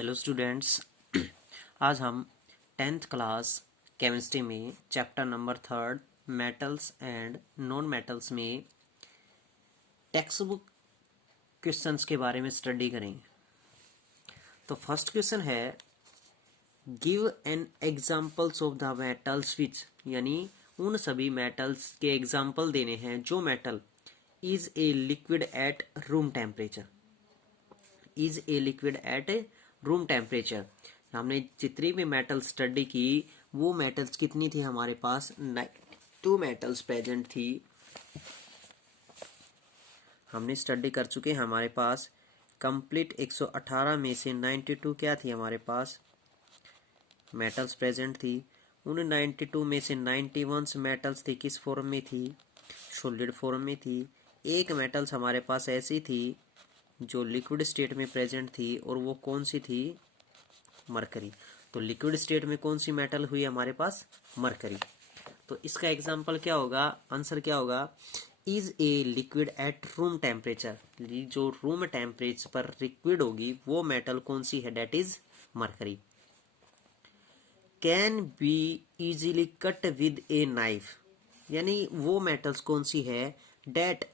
Hello students. आज हम 10th class chemistry में chapter number 3 metals and non metals में टेक्स्ट बुक क्वेश्चंस के बारे में स्टडी करेंगे। तो फर्स्ट क्वेश्चन है give an examples of the metals which, यानी उन सभी मेटल्स के एग्जांपल देने हैं जो metal is a liquid at room temperature. Is a liquid at room temperature. हमने जितनी भी मेटल स्टडी की वो मेटल्स कितनी थी हमारे पास 92 मेटल्स प्रेजेंट थी। हमने स्टडी कर चुके हैं। हमारे पास कंप्लीट 118 में से 92 क्या थी हमारे पास मेटल्स प्रेजेंट थी। उन 92 में से 91 मेटल्स थी किस फॉर्म में थी, सॉलिड फॉर्म में थी। एक मेटल्स हमारे पास ऐसी थी जो लिक्विड स्टेट में प्रेजेंट थी और वो कौन सी थी, मरकरी। तो लिक्विड स्टेट में कौन सी मेटल हुई हमारे पास, मरकरी। तो इसका एग्जांपल क्या होगा, आंसर क्या होगा, is a liquid at room temperature. जो रूम टेम्परेचर पर लिक्विड होगी वो मेटल कौन सी है, that is mercury. Can be easily cut with a knife, यानी वो मेटल्स कौन सी है, that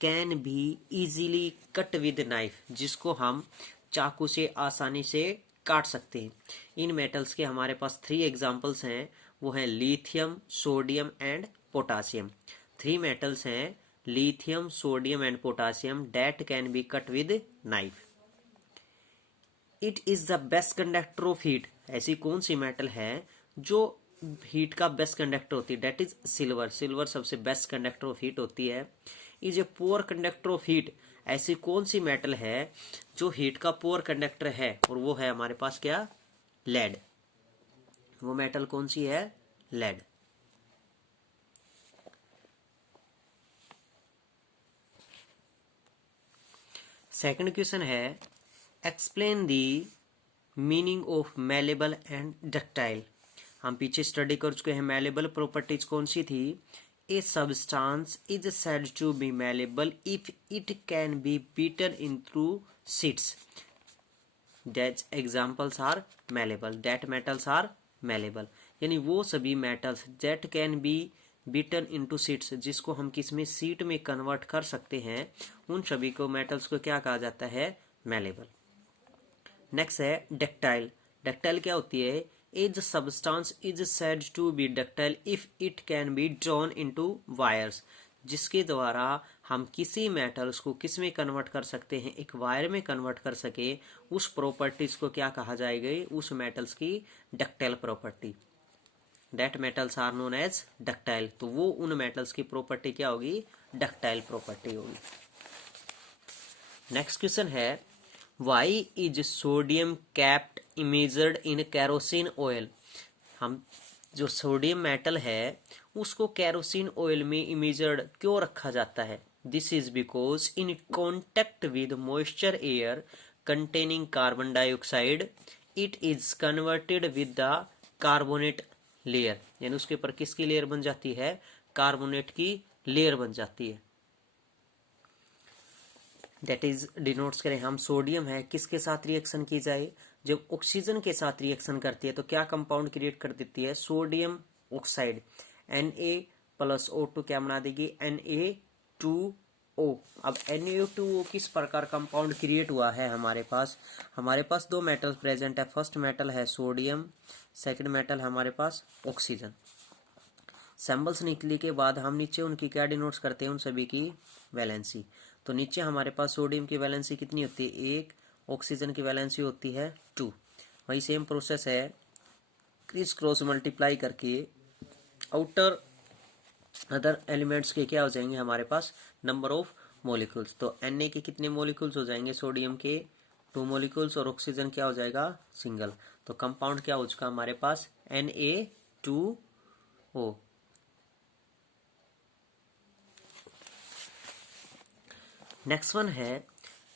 can be easily cut with knife, जिसको हम चाकू से आसानी से काट सकते हैं। इन मेटल्स के हमारे पास 3 एग्जांपल्स हैं, वो हैं lithium, sodium and potassium. 3 metals हैं lithium, sodium and potassium that can be cut with knife. It is the best conductor of heat, ऐसी कौन सी मेटल है जो हीट का बेस्ट कंडक्टर होती है, डेट इज सिल्वर। सिल्वर सबसे बेस्ट कंडक्टर ऑफ हीट होती है। Is a poor conductor of heat, ऐसी कौन सी मेटल है जो हीट का पुअर कंडक्टर है, और वो है हमारे पास क्या, लेड। वो मेटल कौन सी है, लेड। सेकंड क्वेश्चन है explain the meaning of malleable and ductile. हम पीछे स्टडी कर चुके हैं। मैलेबल प्रॉपर्टीज कौन सी थी, a substance is said to be malleable if it can be beaten into sheets, that examples are malleable, that metals are malleable. यानी वो सभी metals that can be beaten into sheets, जिसको हम किस में, शीट में कन्वर्ट कर सकते हैं, उन सभी को मेटल्स को क्या कहा जाता है, मैलेबल। नेक्स्ट है डक्टाइल। डक्टाइल क्या होती है, as substance is said to be ductile if it can be drawn into wires, जिसके द्वारा हम किसी मेटल्स को किस में कन्वर्ट कर सकते हैं, एक वायर में कन्वर्ट कर सके, उस प्रॉपर्टीज को क्या कहा जाएगा, उस मेटल्स की ductile property. That metals are known as ductile. तो वो उन मेटल्स की प्रॉपर्टी क्या होगी, डक्टाइल प्रॉपर्टी होगी। नेक्स्ट क्वेश्चन है why is sodium kept immersed in kerosene oil. हम जो सोडियम मेटल है उसको कैरोसिन ऑयल में इमेजर्ड क्यों रखा जाता है, this is because in contact with moisture air containing carbon dioxide it is converted with the carbonate layer, यानी उसके ऊपर किसकी लेयर बन जाती है, कार्बोनेट की लेयर बन जाती है। दैट इज डिनोट्स करें हम, सोडियम है किसके साथ रिएक्शन की जाए, जब ऑक्सीजन के साथ रिएक्शन करती है तो क्या कंपाउंड क्रिएट कर देती है, सोडियम ऑक्साइड। Na+O2 क्या बना देगी, Na2O। अब Na2O किस प्रकार कंपाउंड क्रिएट हुआ है, हमारे पास 2 मेटल प्रेजेंट है। फर्स्ट मेटल है सोडियम, सेकंड मेटल हमारे पास ऑक्सीजन। सैम्बल्स निकलने के बाद हम नीचे उनकी क्या डिनोट्स करते हैं, उन सभी की वैलेंसी। तो नीचे हमारे पास सोडियम की वैलेंसी कितनी होती है, 1, ऑक्सीजन की वैलेंसी होती है 2। वही सेम प्रोसेस है, क्रिस क्रॉस मल्टीप्लाई करके आउटर अदर एलिमेंट्स के क्या हो जाएंगे हमारे पास, नंबर ऑफ मॉलिक्यूल्स। तो Na के कितने मॉलिक्यूल्स हो जाएंगे, सोडियम के 2 मॉलिक्यूल्स, और ऑक्सीजन क्या हो जाएगा, सिंगल। तो कंपाउंड क्या हो चुका हमारे पास, Na2O। नेक्स्ट वन है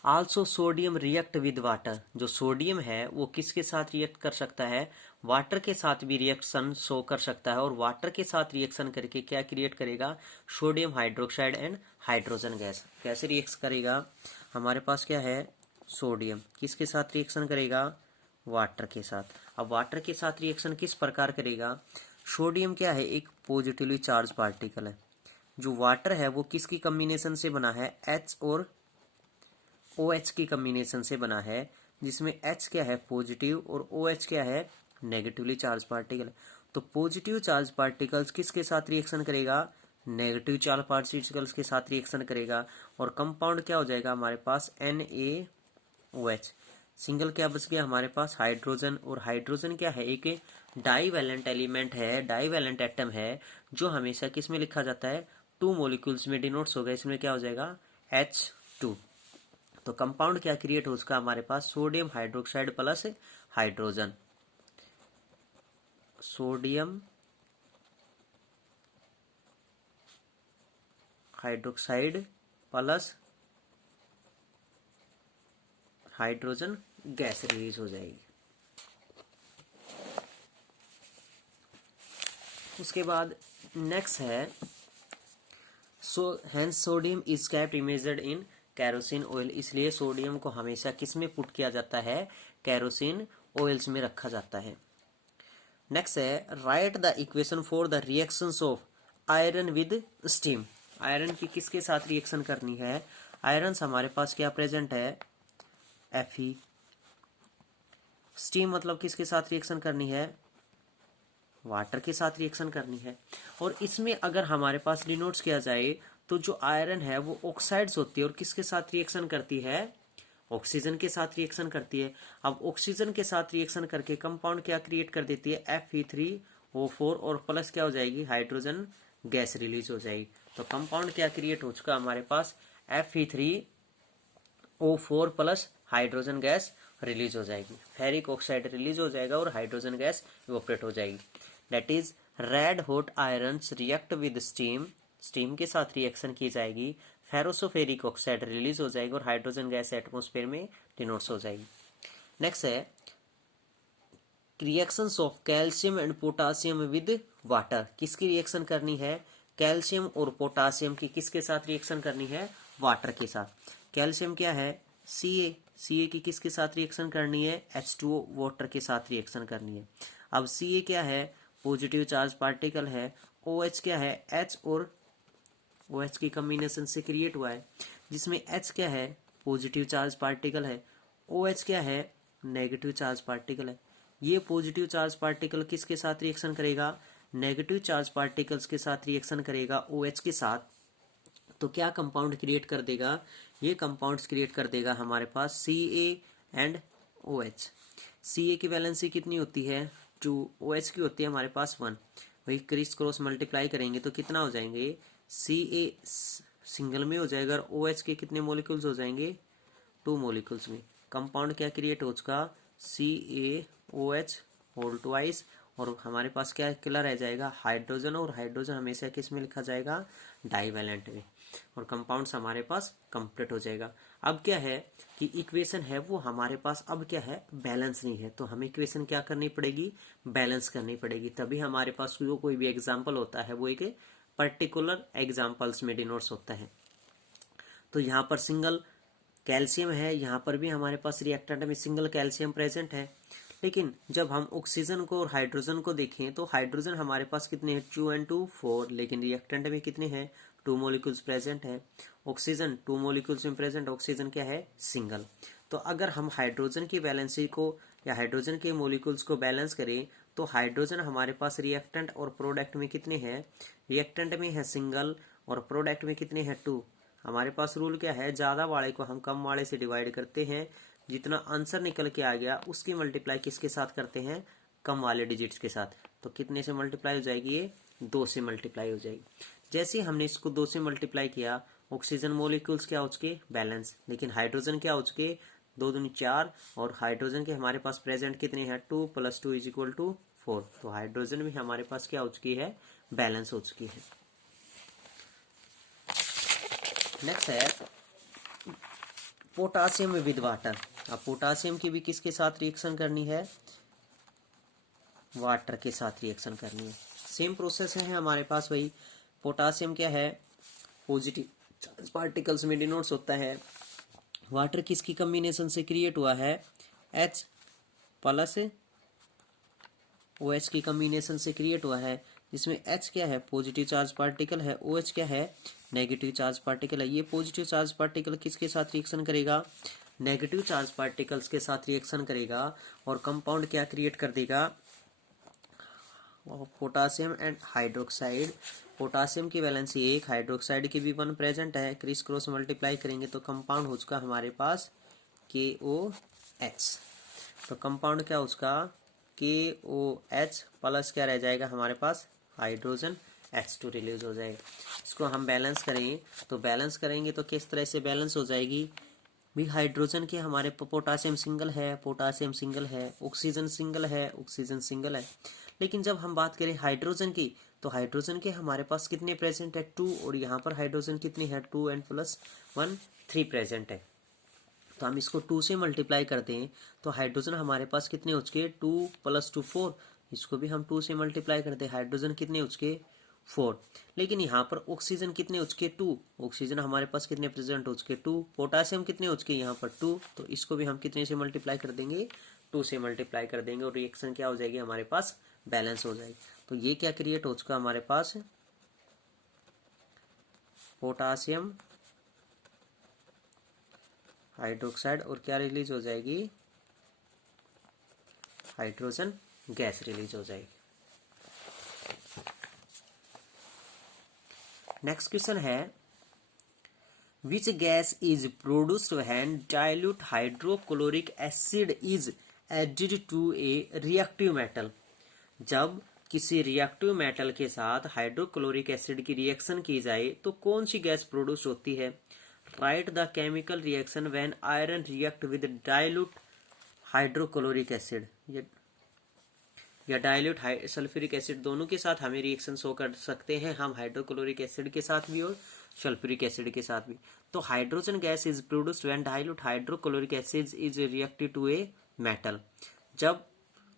also sodium react with water. जो सोडियम है वो किसके साथ रिएक्ट कर सकता है, वाटर के साथ भी रिएक्शन शो कर सकता है, और वाटर के साथ रिएक्शन करके क्या क्रिएट करेगा, sodium hydroxide and hydrogen gas. कैसे रिएक्ट करेगा, हमारे पास क्या है, सोडियम किसके साथ रिएक्शन करेगा, वाटर के साथ। अब वाटर के साथ रिएक्शन किस प्रकार करेगा? सोडियम क्या है? एक पॉजिटिवली चार्ज पार्टिकल है। जो वाटर है वो किसकी कॉम्बिनेशन से बना है? H और OH की कॉम्बिनेशन से बना है, जिसमें H क्या है? पॉजिटिव, और OH क्या है? Negatively charge particle. तो पॉजिटिव चार्ज पार्टिकल्स किसके साथ रिएक्शन करेगा? नेगेटिव चार्ज पार्टिकल्स के साथ रिएक्शन करेगा, और कंपाउंड क्या हो जाएगा हमारे पास? NaOH। सिंगल क्या बच गया हमारे पास? हाइड्रोजन। और हाइड्रोजन क्या है? एक डाईवैलेंट एलिमेंट है, डाईवैलेंट एटम है, जो हमेशा किस में लिखा जाता है? 2 मॉलिक्यूल्स में डिनोट्स हो गया। इसमें क्या हो जाएगा? H2। तो कंपाउंड क्या क्रिएट हो चुका हमारे पास? Sodium hydroxide plus hydrogen. Sodium hydroxide plus hydrogen gas release हो जाएगी। उसके बाद नेक्स्ट है hence sodium is kept immersed in kerosene oil. इसलिए सोडियम को हमेशा किस में पुट किया जाता है? कैरोसिन ऑयल्स में रखा जाता है। नेक्स्ट है write the equation for the reactions of iron with steam. Iron की किसके साथ रिएक्शन करनी है? आयरन हमारे पास क्या प्रेजेंट है? Fe। स्टीम मतलब किसके साथ रिएक्शन करनी है? वाटर के साथ रिएक्शन करनी है। और इसमें अगर हमारे पास डिनोट्स किया जाए तो जो आयरन है वो ऑक्साइड्स होती है, और किसके साथ रिएक्शन करती है? ऑक्सीजन के साथ रिएक्शन करती है। अब ऑक्सीजन के साथ रिएक्शन करके कंपाउंड क्या क्रिएट कर देती है? Fe3O4, और प्लस क्या हो जाएगी? हाइड्रोजन गैस रिलीज हो जाएगी। तो कंपाउंड क्या क्रिएट हो चुका हमारे पास? Fe3O4 plus hydrogen gas release हो जाएगी। फेरिक ऑक्साइड रिलीज हो जाएगा और हाइड्रोजन गैस इवोपरेट हो जाएगी। That is red hot irons react with steam. Steam के साथ रिएक्शन की जाएगी, फेरोसोफेरिक ऑक्साइड रिलीज हो जाएगी और हाइड्रोजन गैस एटमोस्फेयर में डिनोट्स हो जाएगी। नेक्स्ट है reactions of calcium and potassium with water. किसकी रिएक्शन करनी है? कैल्शियम और पोटासियम की किसके साथ रिएक्शन करनी है? वाटर के साथ। कैल्शियम क्या है? Ca। Ca की किसके साथ रिएक्शन करनी है? H2O वाटर के साथ रिएक्शन करनी है। अब Ca क्या है? पॉजिटिव चार्ज पार्टिकल है। OH क्या है? H और OH की कॉम्बिनेशन से क्रिएट हुआ है, जिसमें H क्या है? पॉजिटिव चार्ज पार्टिकल है। OH क्या है? नेगेटिव चार्ज पार्टिकल है। ये पॉजिटिव चार्ज पार्टिकल किसके साथ रिएक्शन करेगा? नेगेटिव चार्ज पार्टिकल्स के साथ रिएक्शन करेगा OH के साथ। तो क्या कंपाउंड क्रिएट कर देगा? ये कंपाउंड्स क्रिएट कर देगा हमारे पास Ca एंड OH। Ca की वैलेंसी कितनी होती है? 2। OH की होती है हमारे पास 1। वही क्रिस क्रॉस मल्टीप्लाई करेंगे तो कितना हो जाएंगे? Ca सिंगल में हो जाएगा और OH के कितने मॉलिक्यूल्स हो जाएंगे? 2 मॉलिक्यूल्स में। कंपाउंड क्या क्रिएट हो चुका? CaOH होल ट्वाइस, और हमारे पास क्या अकेला रह जाएगा? हाइड्रोजन, और हाइड्रोजन हमेशा किस में लिखा जाएगा? डाईवैलेंट में। और कंपाउंड्स हमारे पास कंप्लीट हो जाएगा। अब क्या है कि इक्वेशन है वो हमारे पास अब क्या है? बैलेंस नहीं है। तो हमें इक्वेशन क्या करनी पड़ेगी? बैलेंस करनी पड़ेगी। तभी हमारे पास कोई भी एग्जाम्पल होता है वो एक पर्टिकुलर एग्जाम्पल्स में डिनोट्स होता है। तो यहाँ पर सिंगल कैल्शियम है, यहाँ पर भी हमारे पास रिएक्टेंट में सिंगल कैल्शियम प्रेजेंट है। लेकिन जब हम ऑक्सीजन को और हाइड्रोजन को देखें तो हाइड्रोजन हमारे पास कितने हैं? 2 and 2 4, लेकिन रिएक्टेंट में कितने हैं? 2 मॉलिक्यूल्स प्रेजेंट है। ऑक्सीजन 2 मॉलिक्यूल्स में प्रेजेंट, ऑक्सीजन क्या है? सिंगल। तो अगर हम हाइड्रोजन की वैलेंसी को या हाइड्रोजन के मॉलिक्यूल्स को बैलेंस करें तो हाइड्रोजन हमारे पास रिएक्टेंट और प्रोडक्ट में कितने हैं? रिएक्टेंट में है सिंगल और प्रोडक्ट में कितने हैं? 2। हमारे पास रूल क्या है? ज्यादा वाले को हम कम वाले से डिवाइड करते हैं। जितना आंसर निकल के आ गया उसकी मल्टीप्लाई किसके साथ करते हैं? कम वाले डिजिट्स के साथ। तो कितने से मल्टीप्लाई हो जाएगी? ये 2 से मल्टीप्लाई हो जाएगी। जैसे हमने इसको 2 से मल्टीप्लाई किया, ऑक्सीजन मॉलिक्यूल्स क्या हो चुके? बैलेंस। लेकिन हाइड्रोजन क्या हो चुके? 2 दूनी 4, और हाइड्रोजन के हमारे पास प्रेजेंट कितने हैं? 2 + 2 = 4। तो हाइड्रोजन भी हमारे पास क्या हो चुकी है? बैलेंस हो चुकी है। नेक्स्ट है पोटासियम विद वाटर। अब पोटासियम की भी किसके साथ रिएक्शन करनी है? वाटर के साथ रिएक्शन करनी है। सेम प्रोसेस है हमारे पास वही। पोटासियम क्या है? पॉजिटिव चार्ज पार्टिकल्स में डिनोट्स होता है। वाटर किसकी कॉम्बिनेशन से क्रिएट हुआ है? H प्लस OH की कॉम्बिनेशन से क्रिएट हुआ है, जिसमें H क्या है, पॉजिटिव चार्ज पार्टिकल है, OH क्या है, नेगेटिव चार्ज पार्टिकल है। ये पॉजिटिव चार्ज पार्टिकल किसके साथ रिएक्शन करेगा, नेगेटिव चार्ज पार्टिकल्स के साथ रिएक्शन करेगा और कंपाउंड क्या क्रिएट कर देगा, पोटासियम एंड हाइड्रोक्साइड। पोटासियम की वैलेंसी 1, हाइड्रोक्साइड की भी 1 प्रेजेंट है, क्रिस क्रॉस मल्टीप्लाई करेंगे तो कंपाउंड हो चुका हमारे पास KOH। तो कंपाउंड क्या उसका KOH प्लस क्या रह जाएगा हमारे पास, हाइड्रोजन H2 रिलीज हो जाएगा। इसको हम बैलेंस करें तो बैलेंस करेंगे तो किस तरह से बैलेंस हो जाएगी भी, हाइड्रोजन के हमारे पोटासियम सिंगल है, पोटासियम सिंगल है, ऑक्सीजन सिंगल है, ऑक्सीजन सिंगल है। लेकिन जब हम बात करें हाइड्रोजन की तो हाइड्रोजन के हमारे पास कितने प्रेजेंट है, 2, और यहाँ पर हाइड्रोजन कितनी है, 2 and प्लस 1 3 प्रेजेंट है। तो हम इसको 2 से मल्टीप्लाई करते हैं तो हाइड्रोजन हमारे पास कितने हो चुके, 2 + 2 4। इसको भी हम 2 से मल्टीप्लाई करते हैं, हाइड्रोजन कितने हो चुके, 4। लेकिन यहाँ पर ऑक्सीजन कितने हो चुके, 2। ऑक्सीजन हमारे पास कितने प्रेजेंट हो चुके, 2। पोटासियम कितने हो चुके यहाँ पर 2। तो इसको भी हम कितने से मल्टीप्लाई कर देंगे, 2 से मल्टीप्लाई कर देंगे और रिएक्शन क्या हो जाएगी हमारे पास, बैलेंस हो जाएगी। तो ये क्या क्रिएट हो चुका हमारे पास, पोटासियम हाइड्रोक्साइड और क्या रिलीज हो जाएगी, हाइड्रोजन गैस रिलीज हो जाएगी। नेक्स्ट क्वेश्चन है, which gas is produced when dilute hydrochloric acid is added to a reactive metal. जब किसी रिएक्टिव मेटल के साथ हाइड्रोक्लोरिक एसिड की रिएक्शन की जाए तो कौन सी गैस प्रोड्यूस होती है। Write the chemical reaction when iron react with dilute hydrochloric acid या डाइल्यूट सल्फ्यूरिक एसिड, दोनों के साथ हमें रिएक्शन शो कर सकते हैं हम, हाइड्रोक्लोरिक एसिड के साथ भी और सल्फ्यूरिक एसिड के साथ भी। तो hydrogen gas is produced when dilute hydrochloric acid is reacted to a metal. जब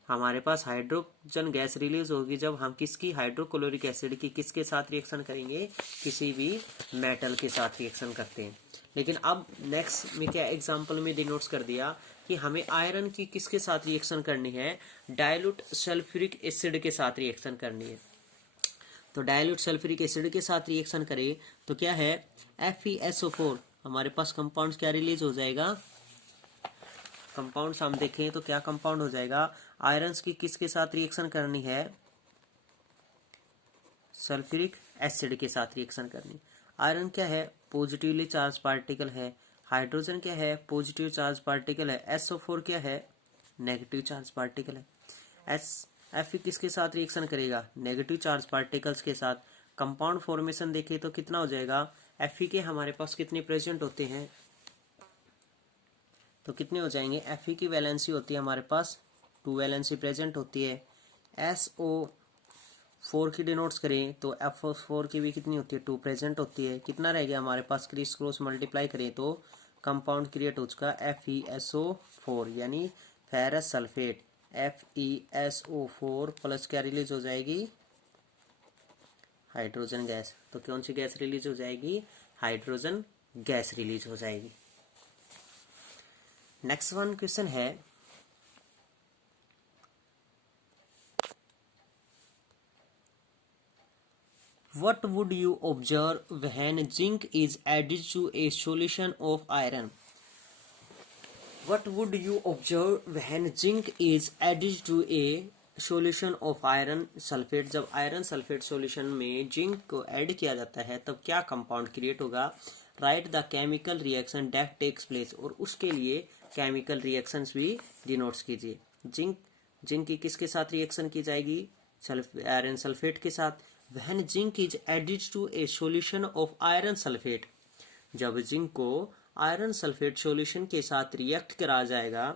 हमारे पास हाइड्रोजन गैस रिलीज होगी जब हम किसकी, हाइड्रोक्लोरिक एसिड की किसके साथ रिएक्शन करेंगे, किसी भी मेटल के साथ रिएक्शन करते हैं। लेकिन अब नेक्स्ट में क्या एग्जांपल में डिनोट्स कर दिया कि हमें आयरन की किसके साथ रिएक्शन करनी है, डाइल्यूट सल्फ्यूरिक एसिड के साथ रिएक्शन करनी है। तो डाइल्यूट सल्फ्यूरिक एसिड के साथ रिएक्शन करें तो क्या है, FeSO4 हमारे पास कंपाउंड क्या रिलीज हो जाएगा, कंपाउंड्स हम देखें तो क्या कंपाउंड हो जाएगा, आयरन की किसके साथ रिएक्शन करनी है, सल्फ्यूरिक एसिड के साथ रिएक्शन करनी। आयरन क्या है, पॉजिटिवली चार्ज पार्टिकल है, हाइड्रोजन क्या है, पॉजिटिव चार्ज पार्टिकल है, SO4 क्या है, नेगेटिव चार्ज पार्टिकल है। Fe किसके साथ रिएक्शन करेगा, नेगेटिव चार्ज पार्टिकल्स के साथ। कंपाउंड फॉर्मेशन देखें तो कितना हो जाएगा, Fe के हमारे पास कितने प्रेजेंट होते हैं, तो कितने हो जाएंगे, Fe की वैलेंसी होती है हमारे पास 2 वैलेंसी प्रेजेंट होती है। SO4 की डिनोट्स करें तो FO4 की भी कितनी होती है, 2 प्रेजेंट होती है। कितना रह गया हमारे पास, क्रिस क्रॉस मल्टीप्लाई करें तो कंपाउंड क्रिएट हो चुका FeSO4 यानी फेरस सल्फेट। FeSO4 प्लस क्या रिलीज हो जाएगी, हाइड्रोजन गैस। तो कौन सी गैस रिलीज हो जाएगी, हाइड्रोजन गैस रिलीज हो जाएगी। नेक्स्ट वन क्वेश्चन है, what would you observe when zinc is added to a solution of iron? What would you observe when zinc is added to a solution of iron sulfate? जब iron sulphate solution में zinc को add किया जाता है तब क्या compound create होगा। Write the chemical reaction that takes place, और उसके लिए केमिकल रिएक्शंस भी डिनोट्स कीजिए। जिंक की किसके साथ रिएक्शन की जाएगी, आयरन सल्फेट के साथ। When zinc is added to a solution of iron sulfate, जब जिंक को आयरन सल्फेट सॉल्यूशन के साथ रिएक्ट करा जाएगा,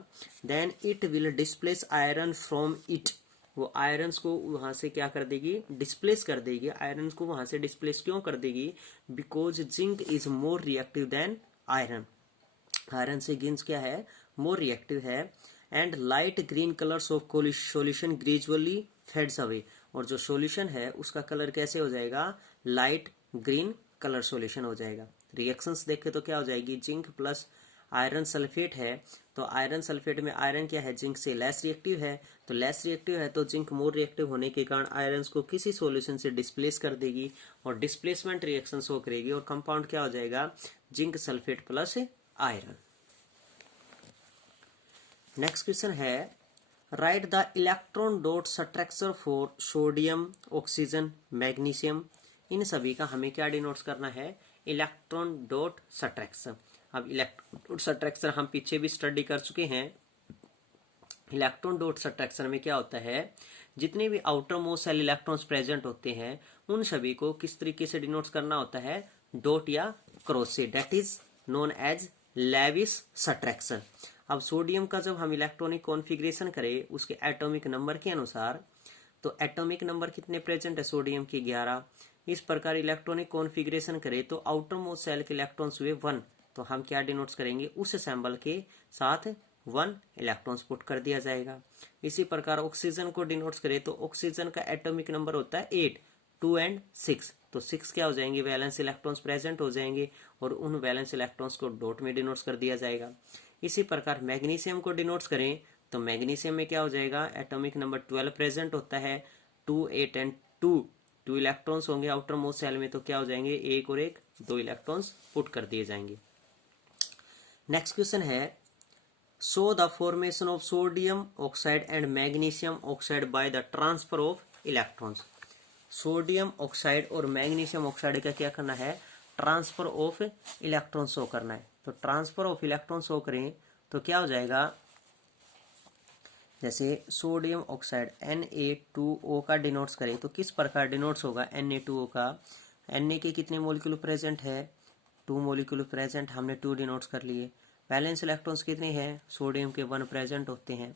then it will displace iron from it, वो आयरन को वहां से क्या कर देगी, डिस्प्लेस कर देगी। आयरन को वहां से डिस्प्लेस क्यों कर देगी, because zinc is more reactive than iron. Iron से जिंक क्या है, मोर रिएक्टिव है। And light green colours of solution gradually fades away, और जो सॉल्यूशन है उसका कलर कैसे हो जाएगा, लाइट ग्रीन कलर सॉल्यूशन हो जाएगा। रिएक्शंस देखें तो क्या हो जाएगी, जिंक प्लस आयरन सल्फेट है तो आयरन सल्फेट में आयरन क्या है, जिंक से लेस रिएक्टिव है, तो लेस रिएक्टिव है तो जिंक मोर रिएक्टिव होने के कारण आयरन को किसी सॉल्यूशन से डिस्प्लेस कर देगी और डिस्प्लेसमेंट रिएक्शन शो करेगी और कंपाउंड क्या हो जाएगा, zinc sulphate plus iron. Next question है write the electron dot structure for sodium, oxygen, magnesium. इन सभी का हमें क्या डिनोट्स करना है, इलेक्ट्रॉन डॉट स्ट्रक्चर। अब इलेक्ट्रॉन डॉट स्ट्रक्चर हम पीछे भी स्टडी कर चुके हैं। इलेक्ट्रॉन डॉट स्ट्रक्चर में क्या होता है, जितने भी outer most shell electrons present होते हैं उन सभी को किस तरीके से डिनोट्स करना होता है, डॉट या क्रॉस से, that is known as Lewis structure. अब सोडियम का जब हम इलेक्ट्रॉनिक कॉन्फ़िगरेशन करें उसके एटॉमिक नंबर के अनुसार, तो एटॉमिक नंबर कितने प्रेजेंट है सोडियम के, 11। इस प्रकार इलेक्ट्रॉनिक कॉन्फ़िगरेशन करें तो आउटर मोस्ट सेल के इलेक्ट्रॉन्स हुए 1, तो हम क्या डिनोट्स करेंगे, उस सिंबल के साथ 1 इलेक्ट्रॉन्स पुट कर दिया जाएगा। इसी प्रकार ऑक्सीजन को डिनोट्स करें तो ऑक्सीजन का एटॉमिक नंबर होता है 8, 2 एंड 6, तो 6 क्या हो जाएंगे, वैलेंस इलेक्ट्रॉन्स प्रेजेंट हो जाएंगे और उन वैलेंस इलेक्ट्रॉन्स को डॉट में डिनोट्स कर दिया जाएगा। इसी प्रकार मैग्नीशियम को डिनोट्स करें तो मैग्नीशियम में क्या हो जाएगा, एटॉमिक नंबर 12 प्रेजेंट होता है, 2, 8 एंड 2 इलेक्ट्रॉन्स होंगे आउटर मोस्ट सेल में, तो क्या हो जाएंगे, 1 और 1, 2 इलेक्ट्रॉन्स पुट कर दिए जाएंगे। नेक्स्ट क्वेश्चन है show the formation of sodium oxide and magnesium oxide by the transfer of electrons. Sodium oxide और मैग्नीशियम ऑक्साइड का क्या करना है, ट्रांसफर ऑफ इलेक्ट्रॉन शो करना है। तो ट्रांसफर ऑफ इलेक्ट्रॉन शो करें तो क्या हो जाएगा, जैसे सोडियम ऑक्साइड Na2O का डिनोट्स करें तो किस प्रकार डिनोट्स होगा, Na2O का, Na के कितने मोलिक्यूल प्रेजेंट है, 2 मोलिक्यूल प्रेजेंट, हमने 2 डिनोट्स कर लिए। वैलेंस इलेक्ट्रॉन्स कितने हैं, सोडियम के 1 प्रेजेंट होते हैं।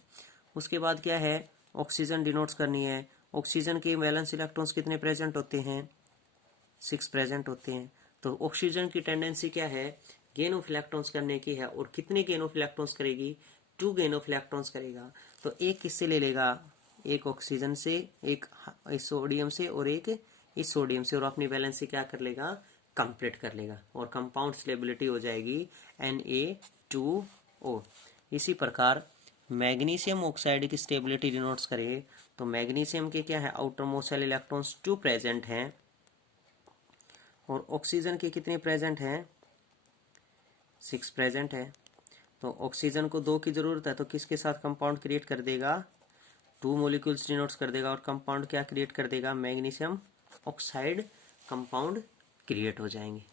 उसके बाद क्या है, ऑक्सीजन डिनोट्स करनी है, ऑक्सीजन के वैलेंस इलेक्ट्रॉन्स कितने प्रेजेंट होते हैं, 6 प्रेजेंट होते हैं। तो ऑक्सीजन की टेंडेंसी क्या है, गेन ऑफ इलेक्ट्रॉन्स करने की है, और कितने गेन ऑफ इलेक्ट्रॉन्स करेगी, 2 गेन ऑफ इलेक्ट्रॉन्स करेगा। तो एक किससे ले लेगा, एक ऑक्सीजन से, एक इस सोडियम से और एक इस सोडियम से, और अपनी बैलेंस से क्या कर लेगा, कंप्लीट कर लेगा और कंपाउंड स्टेबिलिटी हो जाएगी Na2O। इसी प्रकार मैग्नीशियम ऑक्साइड की स्टेबिलिटी डिनोट्स करें तो मैग्नीशियम के क्या है, outer most shell electrons 2 present हैं और ऑक्सीजन के कितने प्रेजेंट हैं, 6 प्रेजेंट है। तो ऑक्सीजन को 2 की जरूरत है तो किसके साथ कंपाउंड क्रिएट कर देगा, 2 मोलिक्यूल्स डिनोट्स कर देगा और कंपाउंड क्या क्रिएट कर देगा, मैग्नीशियम ऑक्साइड कंपाउंड क्रिएट हो जाएंगे।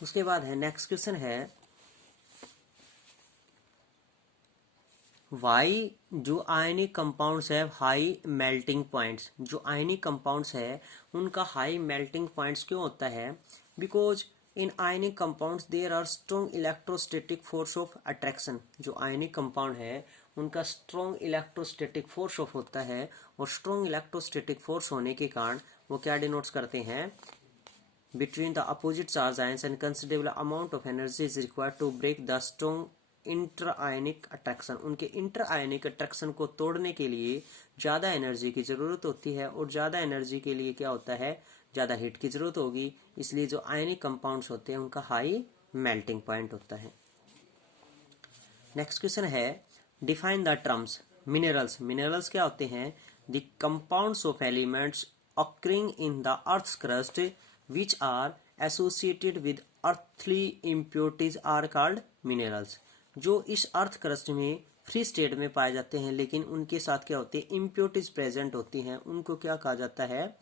उसके बाद है नेक्स्ट क्वेश्चन है वाई जो आयनिक कंपाउंड्स है हाई मेल्टिंग पॉइंट्स, जो आयनिक कंपाउंड्स है उनका हाई मेल्टिंग पॉइंट्स क्यों होता है, because in ionic compounds there are strong electrostatic force of attraction. जो आयनिक कंपाउंड है उनका स्ट्रॉन्ग इलेक्ट्रोस्टैटिक फोर्स ऑफ होता है और स्ट्रॉन्ग इलेक्ट्रोस्टैटिक फोर्स होने के कारण वो क्या डिनोट्स करते हैं, between the opposite charge ions and considerable amount of energy is required to break the strong inter ionic attraction. उनके इंटर आयनिक अट्रैक्शन को तोड़ने के लिए ज्यादा एनर्जी की जरूरत होती है और ज्यादा एनर्जी के लिए क्या होता है, ज्यादा हीट की जरूरत होगी, इसलिए जो आयनिक कंपाउंड्स होते हैं उनका हाई मेल्टिंग पॉइंट होता है। नेक्स्ट क्वेश्चन है define the terms minerals. Minerals क्या होते हैं, the compounds of elements occurring in the earth's crust which are associated with earthly impurities are called minerals। जो इस अर्थ क्रस्ट में फ्री स्टेट में पाए जाते हैं लेकिन उनके साथ क्या होते हैं, इम्प्योरिटीज प्रेजेंट होती हैं, उनको क्या कहा जाता है,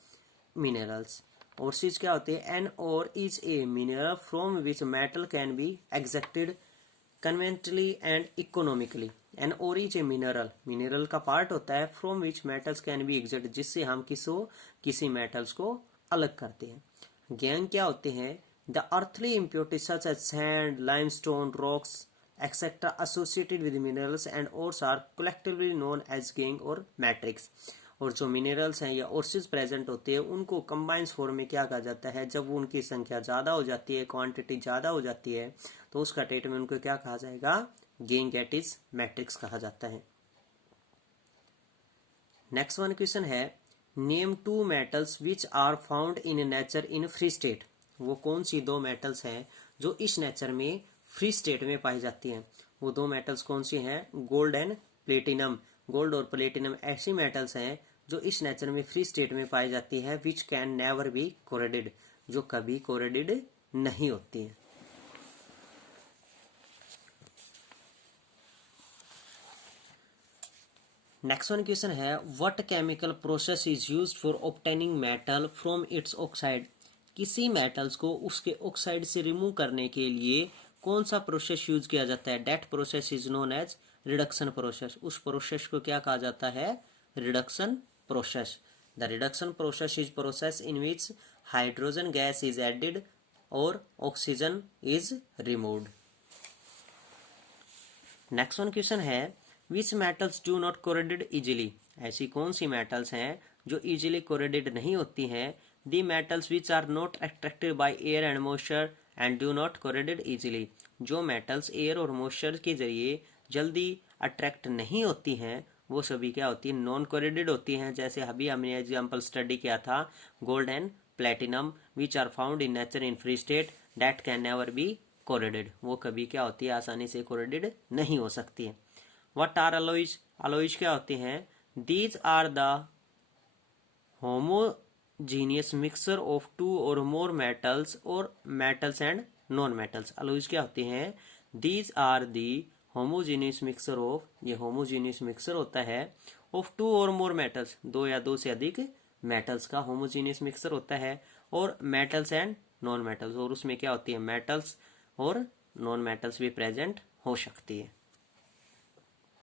मिनरल्स। और चीज क्या होते हैं, an ore is a mineral from which metal can be extracted conveniently and economically. An ore is a mineral, mineral का पार्ट होता है from which metals can be extracted, जिससे हम किसी मेटल्स को अलग करते हैं। गैंग क्या होते हैं, the earthly impurities such as sand, limestone, rocks etcetera associated with minerals and ores are collectively known as gangue और मैट्रिक्स। और जो मिनरल्स हैं या ओर्सेज प्रेजेंट होते हैं उनको कंबाइंस फॉर्म में क्या कहा जाता है, जब उनकी संख्या ज्यादा हो जाती है, क्वांटिटी ज्यादा हो जाती है, तो उस कैटेगरी में उनको क्या कहा जाएगा, गैंग दैट इज मैट्रिक्स कहा जाता है। नेक्स्ट वन क्वेश्चन है name 2 metals which are found in nature in free state. वो कौन सी 2 मेटल्स हैं जो इस नेचर में फ्री स्टेट में पाई जाती हैं। वो दो मेटल्स कौन सी हैं? Gold and platinum. गोल्ड और प्लेटिनम ऐसी मेटल्स हैं जो इस नेचर में फ्री स्टेट में पाई जाती है, विच कैन नेवर बी कोरेडेड, जो कभी कोरेडेड नहीं होती है। नेक्स्ट वन क्वेश्चन है, what chemical process is used for obtaining metal from its oxide. किसी मेटल्स को उसके ऑक्साइड से रिमूव करने के लिए कौन सा प्रोसेस यूज किया जाता है? That process is known as reduction process. उस प्रोसेस को क्या कहा जाता है? Reduction process. The reduction process is process in which hydrogen gas is added और oxygen is removed. Next one question है, which metals do not corroded easily. ऐसी कौन सी मेटल्स हैं जो इजिली कोरेडेड नहीं होती हैं? The metals which are not attracted by air and moisture and do not corroded easily. जो मेटल्स एयर और मॉइस्चर के जरिए जल्दी अट्रैक्ट नहीं होती हैं वो सभी क्या होती है? नॉन कोरेडेड होती हैं। जैसे अभी हमने एग्जाम्पल स्टडी किया था, gold and platinum which are found in nature in free state that can never be corroded. वो कभी क्या होती है? आसानी से कोरेडेड नहीं हो सकती है। What are alloys? अलॉयज क्या होते हैं? These are the homogeneous mixture of two or more metals or metals and non metals. Alloys क्या होते हैं? These are the homogeneous mixture of, ये होमोजीनियस मिक्सचर होता है of two or more metals, दो या दो से अधिक मेटल्स का होमोजीनियस मिक्सचर होता है, और मेटल्स एंड नॉन मेटल्स, और उसमें क्या होती है? मेटल्स और नॉन मेटल्स भी प्रेजेंट हो सकती है।